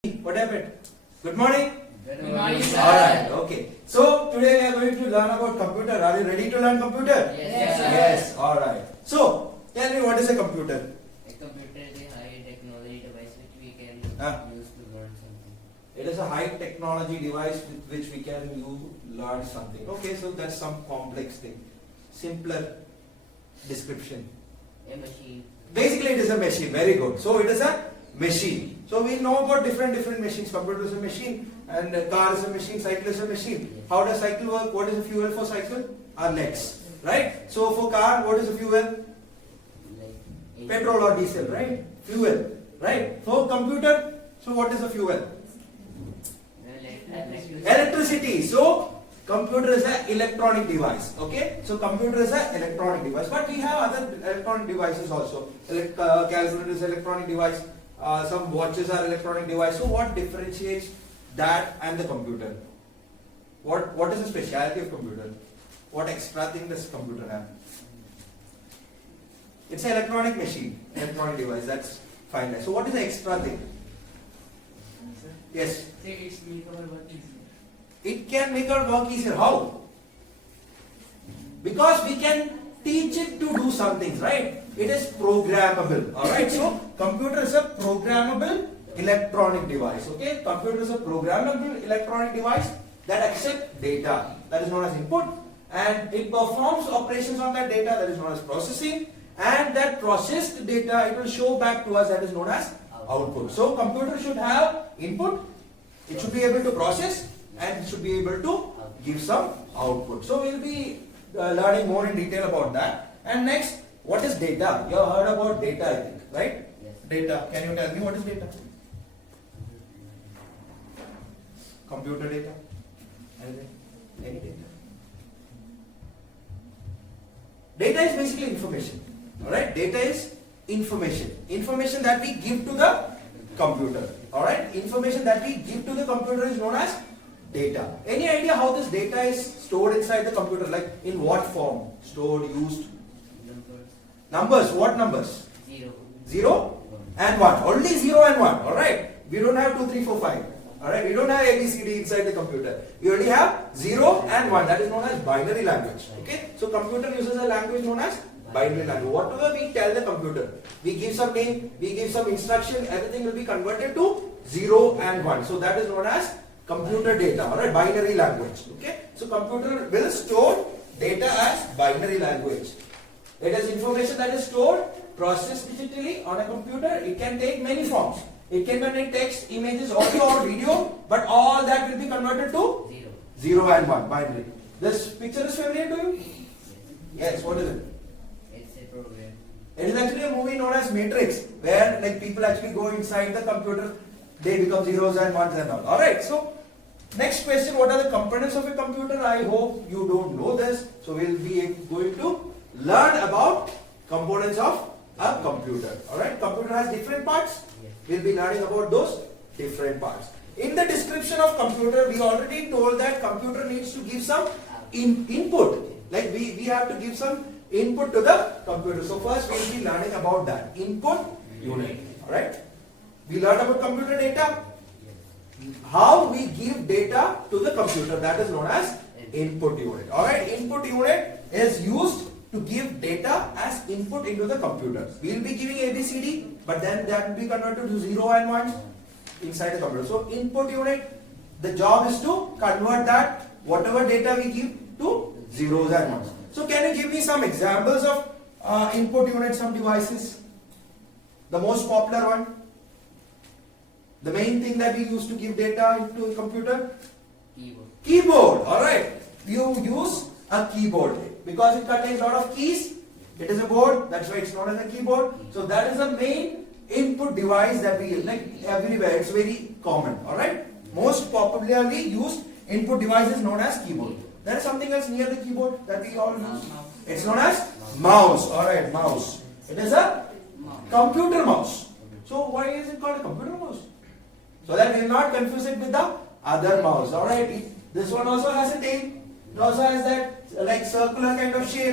What happened? Good morning. Good morning, sir. Alright, okay. So today we are going to learn about computer. Are you ready to learn computer? Yes, sir. Yes, alright. So tell me, what is a computer? A computer is a high technology device which we can use to learn something. It is a high technology device with which we can learn something. Okay, so that's some complex thing. Simpler description. A machine. Basically, it is a machine. Very good. So it is a machine. So we know about different machines. Computer is a machine, and a car is a machine. Cycle is a machine. Yes. How does cycle work? What is the fuel for cycle? Our legs, right? So for car, what is the fuel? Like Petrol or diesel, right? Fuel, right? For computer, so what is the fuel? Electricity. So computer is an electronic device. Okay, so computer is an electronic device, but we have other electronic devices also. Calculator is an electronic device. Some watches are electronic device. So what differentiates that and the computer? What is the speciality of computer? What extra thing does computer have? It's an electronic machine, electronic device. That's fine. So what is the extra thing? Yes. It can make our work easier. How? Because we can teach it to do some things, right? It is programmable. Alright, so computer is a programmable electronic device. Okay, computer is a programmable electronic device that accepts data, that is known as input, and it performs operations on that data, that is known as processing, and that processed data it will show back to us, that is known as output. So computer should have input, it should be able to process, and it should be able to give some output. So we will be learning more in detail about that. And next, what is data? You have heard about data, I think, right? Yes. Data. Can you tell me what is data? Computer data? Anything? Any data? Data is basically information. Alright? Data is information. Information that we give to the computer. Alright? Information that we give to the computer is known as data. Any idea how this data is stored inside the computer? Like in what form? Stored, used? Numbers. What numbers? 0 and 1. Only 0 and 1. Alright? We don't have 2, 3, 4, 5. Alright? We don't have ABCD inside the computer. We only have 0 and 1. That is known as binary language. Okay? So computer uses a language known as binary language. Whatever we tell the computer, we give some name, we give some instruction, everything will be converted to 0 and 1. So that is known as computer data. Alright? Binary language. Okay? So computer will store data as binary language. It is information that is stored, processed digitally on a computer. It can take many forms. It can contain text, images, audio or video, but all that will be converted to 0 and 1, binary. This picture is familiar to you? Yes, what is it? It's a program. It is actually a movie known as Matrix, where like people actually go inside the computer, they become zeros and ones and all. Alright, so next question, what are the components of a computer? I hope you don't know this, so we'll be going to learn about components of a computer. Alright, computer has different parts. Yes. We'll be learning about those different parts. In the description of computer, we already told that computer needs to give some input. Like we have to give some input to the computer. So first we'll be learning about that. Input unit. Alright. We learned about computer data. How we give data to the computer, that is known as input unit. Alright, input unit is used to give data as input into the computer. We will be giving ABCD, but then that will be converted to 0 and 1 inside the computer. So input unit, the job is to convert that whatever data we give to zeros and ones. So can you give me some examples of input unit, some devices? The most popular one? The main thing that we use to give data into a computer? Keyboard. Keyboard. Alright. You use a keyboard because it contains a lot of keys. It is a board. That's why it's known as a keyboard. So that is the main input device that we use. Like everywhere. It's very common. Alright. Most popularly used input device is known as keyboard. There is something else near the keyboard that we all use. It's known as mouse. Alright. Mouse. It is a computer mouse. So why is it called a computer mouse? So that we will not confuse it with the other mouse. Alright, this one also has a tail. It also has that like circular kind of shape.